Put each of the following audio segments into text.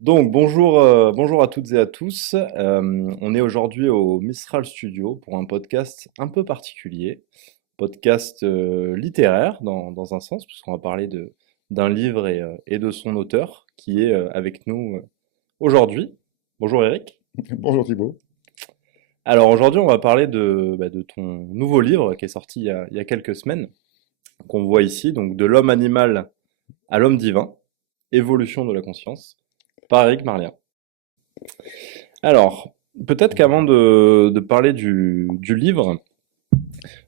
Donc bonjour à toutes et à tous. On est aujourd'hui au Mistral Studio pour un podcast un peu particulier, podcast littéraire dans un sens, puisqu'on va parler d'un livre et de son auteur qui est avec nous aujourd'hui. Bonjour Eric. Bonjour Thibaut. Alors aujourd'hui on va parler de ton nouveau livre qui est sorti il y a quelques semaines, qu'on voit ici, donc de l'homme animal à l'homme divin, évolution de la conscience, par Eric Marlien. Alors, peut-être qu'avant de parler du livre,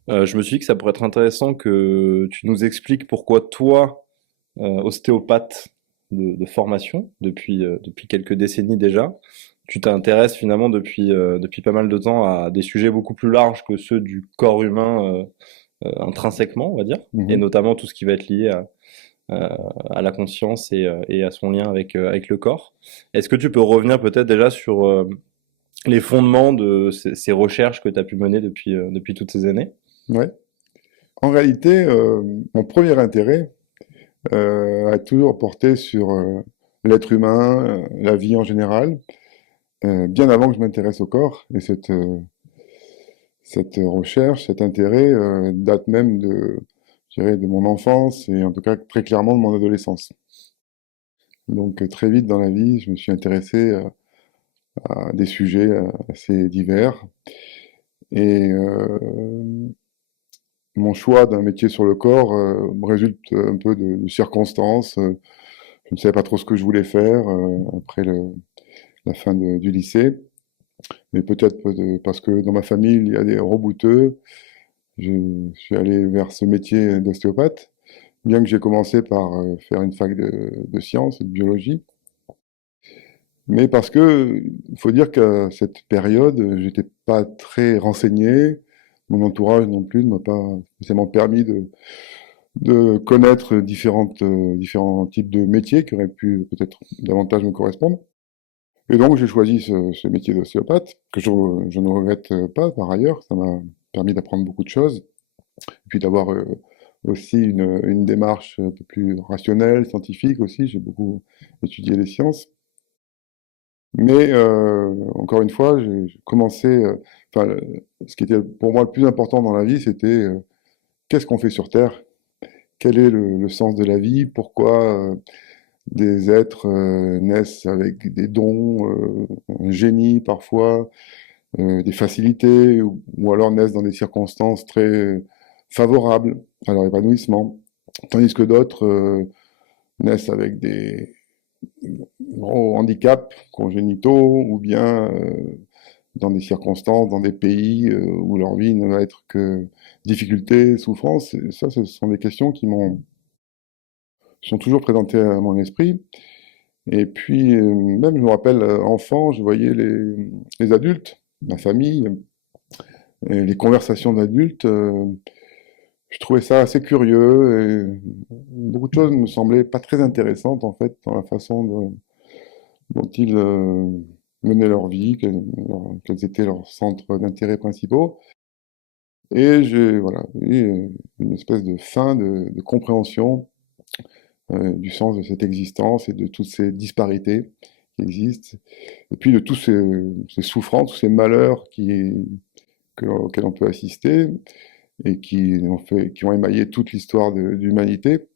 je me suis dit que ça pourrait être intéressant que tu nous expliques pourquoi toi, ostéopathe de formation, depuis quelques décennies déjà, tu t'intéresses finalement depuis pas mal de temps à des sujets beaucoup plus larges que ceux du corps humain intrinsèquement, on va dire, et Mhm. notamment tout ce qui va être lié à la conscience et à son lien avec le corps. Est-ce que tu peux revenir peut-être déjà sur les fondements de ces recherches que tu as pu mener depuis toutes ces années? Ouais. En réalité, mon premier intérêt a toujours porté sur l'être humain, la vie en général, bien avant que je m'intéresse au corps. Et cette recherche, cet intérêt date même je dirais, de mon enfance et en tout cas très clairement de mon adolescence. Donc très vite dans la vie, je me suis intéressé à des sujets assez divers. Et mon choix d'un métier sur le corps résulte un peu de circonstances. Je ne savais pas trop ce que je voulais faire après la fin du lycée, mais peut-être parce que dans ma famille, il y a des rebouteux. Je suis allé vers ce métier d'ostéopathe, bien que j'ai commencé par faire une fac de sciences et de biologie. Mais parce que, il faut dire qu'à cette période, j'étais pas très renseigné. Mon entourage non plus ne m'a pas spécialement permis de connaître différents types de métiers qui auraient pu peut-être davantage me correspondre. Et donc j'ai choisi ce métier d'ostéopathe, que je ne regrette pas par ailleurs, ça m'a permis d'apprendre beaucoup de choses, et puis d'avoir aussi une démarche un peu plus rationnelle, scientifique aussi, j'ai beaucoup étudié les sciences. Mais encore une fois, j'ai commencé, enfin, ce qui était pour moi le plus important dans la vie, c'était qu'est-ce qu'on fait sur Terre? Quel est le sens de la vie? Pourquoi des êtres naissent avec des dons, un génie parfois, des facilités, ou alors naissent dans des circonstances très favorables à leur épanouissement, tandis que d'autres naissent avec des gros handicaps congénitaux, ou bien dans des circonstances, dans des pays où leur vie ne va être que difficultés, souffrances. Et ça, ce sont des questions sont toujours présentées à mon esprit. Et puis, même, je me rappelle, enfant, je voyais les adultes, ma famille, et les conversations d'adultes, je trouvais ça assez curieux, et beaucoup de choses me semblaient pas très intéressantes, en fait, dans la façon dont ils menaient leur vie, quels étaient leurs centres d'intérêt principaux. Et j'ai, voilà, eu une espèce de fin de compréhension du sens de cette existence et de toutes ces disparités qui existent, et puis de tous ces souffrances, tous ces malheurs auxquels on peut assister, et qui ont émaillé toute l'histoire de l'humanité,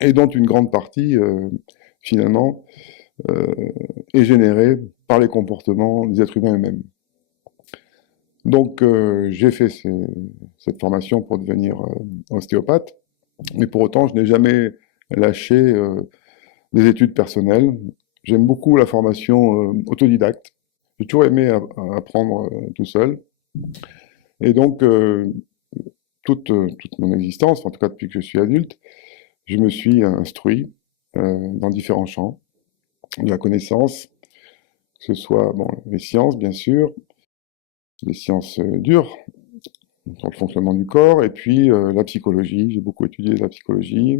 et dont une grande partie, finalement, euh, est générée par les comportements des êtres humains eux-mêmes. Donc, j'ai fait cette formation pour devenir ostéopathe, mais pour autant, je n'ai jamais lâché des études personnelles. J'aime beaucoup la formation autodidacte. J'ai toujours aimé apprendre tout seul. Et donc, toute mon existence, en tout cas depuis que je suis adulte, je me suis instruit dans différents champs de la connaissance, que ce soit bon, les sciences, bien sûr, les sciences dures, sur le fonctionnement du corps, et puis la psychologie. J'ai beaucoup étudié la psychologie,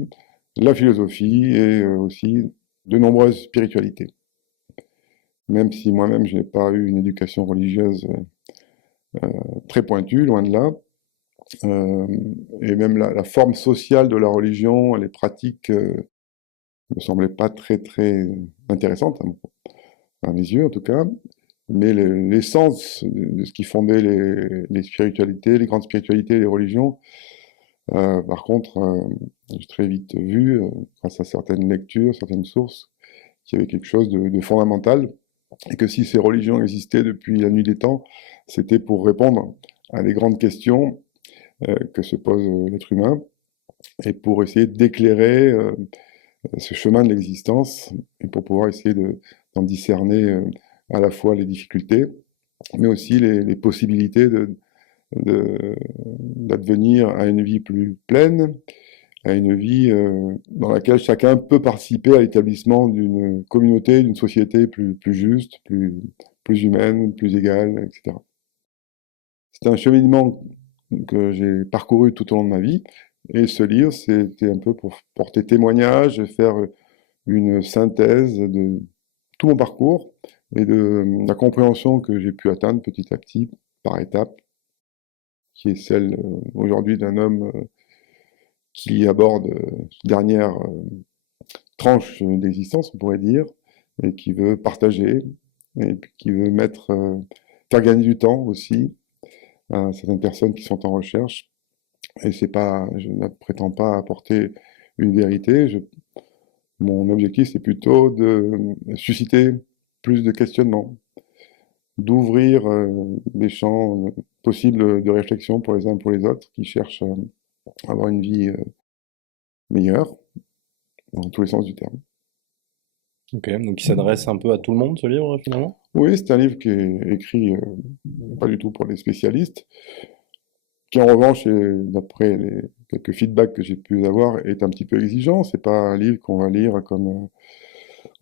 la philosophie et aussi de nombreuses spiritualités. Même si moi-même, je n'ai pas eu une éducation religieuse très pointue, loin de là. Euh, et même la forme sociale de la religion, les pratiques me semblaient pas très très intéressantes, hein. à mes yeux en tout cas, mais l'essence de ce qui fondait les spiritualités, les grandes spiritualités, les religions, par contre, j'ai très vite vu, grâce à certaines lectures, certaines sources, qu'il y avait quelque chose de fondamental, et que si ces religions existaient depuis la nuit des temps, c'était pour répondre à des grandes questions que se pose l'être humain, et pour essayer d'éclairer ce chemin de l'existence, et pour pouvoir essayer d'en discerner à la fois les difficultés, mais aussi les possibilités d'advenir à une vie plus pleine, à une vie dans laquelle chacun peut participer à l'établissement d'une communauté, d'une société plus juste, plus humaine, plus égale, etc. C'est un cheminement que j'ai parcouru tout au long de ma vie, et ce livre, c'était un peu pour porter témoignage, et faire une synthèse de tout mon parcours et de la compréhension que j'ai pu atteindre petit à petit, par étapes, qui est celle aujourd'hui d'un homme qui aborde cette dernière tranche d'existence, on pourrait dire, et qui veut partager, et puis qui veut faire gagner du temps aussi à certaines personnes qui sont en recherche. Et c'est pas, je ne prétends pas apporter une vérité. Mon objectif, c'est plutôt de susciter plus de questionnements, d'ouvrir des champs possibles de réflexion pour les uns et pour les autres qui cherchent à avoir une vie meilleure, dans tous les sens du terme. Ok, donc il s'adresse un peu à tout le monde ce livre finalement? Oui, c'est un livre qui est écrit pas du tout pour les spécialistes, qui en revanche, d'après les quelques feedbacks que j'ai pu avoir, est un petit peu exigeant. C'est pas un livre qu'on va lire comme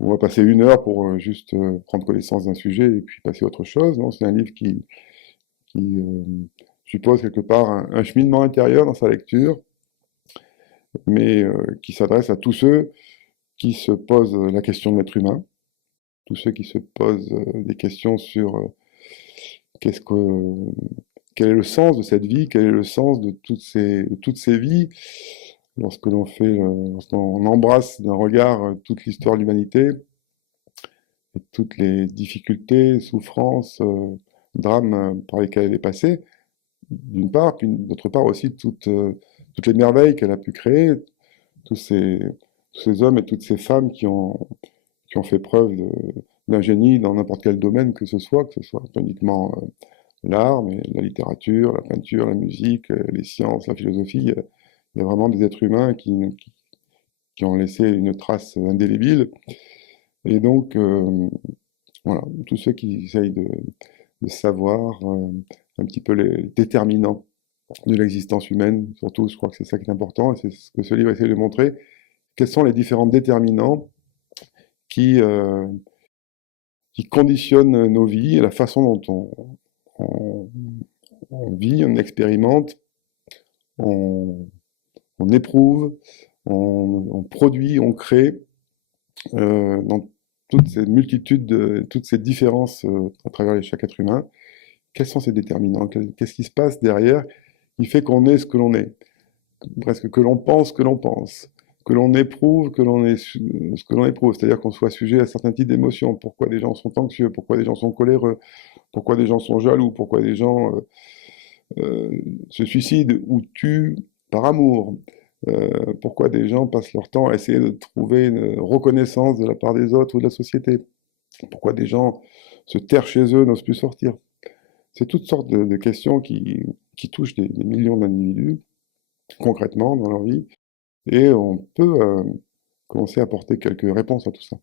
on va passer une heure pour juste prendre connaissance d'un sujet et puis passer à autre chose. Non, c'est un livre qui suppose quelque part un cheminement intérieur dans sa lecture, mais qui s'adresse à tous ceux qui se posent la question de l'être humain, tous ceux qui se posent des questions sur qu'est-ce que, quel est le sens de cette vie, quel est le sens de toutes ces vies, lorsqu'on embrasse d'un regard toute l'histoire de l'humanité, et toutes les difficultés, souffrances, drames par lesquels elle est passée, d'une part, puis d'autre part aussi toutes les merveilles qu'elle a pu créer, tous ces, tous ces hommes et toutes ces femmes qui ont fait preuve d'un génie dans n'importe quel domaine que ce soit pas uniquement l'art, mais la littérature, la peinture, la musique, les sciences, la philosophie. Il y a vraiment des êtres humains qui ont laissé une trace indélébile. Et donc, voilà, tous ceux qui essayent de savoir un petit peu les déterminants de l'existence humaine, surtout, je crois que c'est ça qui est important, et c'est ce que ce livre essaie de montrer. Quels sont les différents déterminants qui, euh, qui conditionnent nos vies et la façon dont on, on vit, on expérimente, on, on éprouve, on produit, on crée dans toutes ces multitudes, toutes ces différences à travers chaque être humain. Quels sont ces déterminants? Qu'est-ce qui se passe derrière qui fait qu'on est ce que l'on est? Presque que l'on pense ce que l'on pense, que l'on éprouve ce que l'on éprouve, c'est-à-dire qu'on soit sujet à certains types d'émotions. Pourquoi des gens sont anxieux, pourquoi des gens sont coléreux, pourquoi des gens sont jaloux, pourquoi des gens se suicident ou tuent par amour, pourquoi des gens passent leur temps à essayer de trouver une reconnaissance de la part des autres ou de la société, pourquoi des gens se terrent chez eux, n'osent plus sortir. C'est toutes sortes de questions qui touchent des millions d'individus concrètement dans leur vie, et on peut commencer à apporter quelques réponses à tout ça.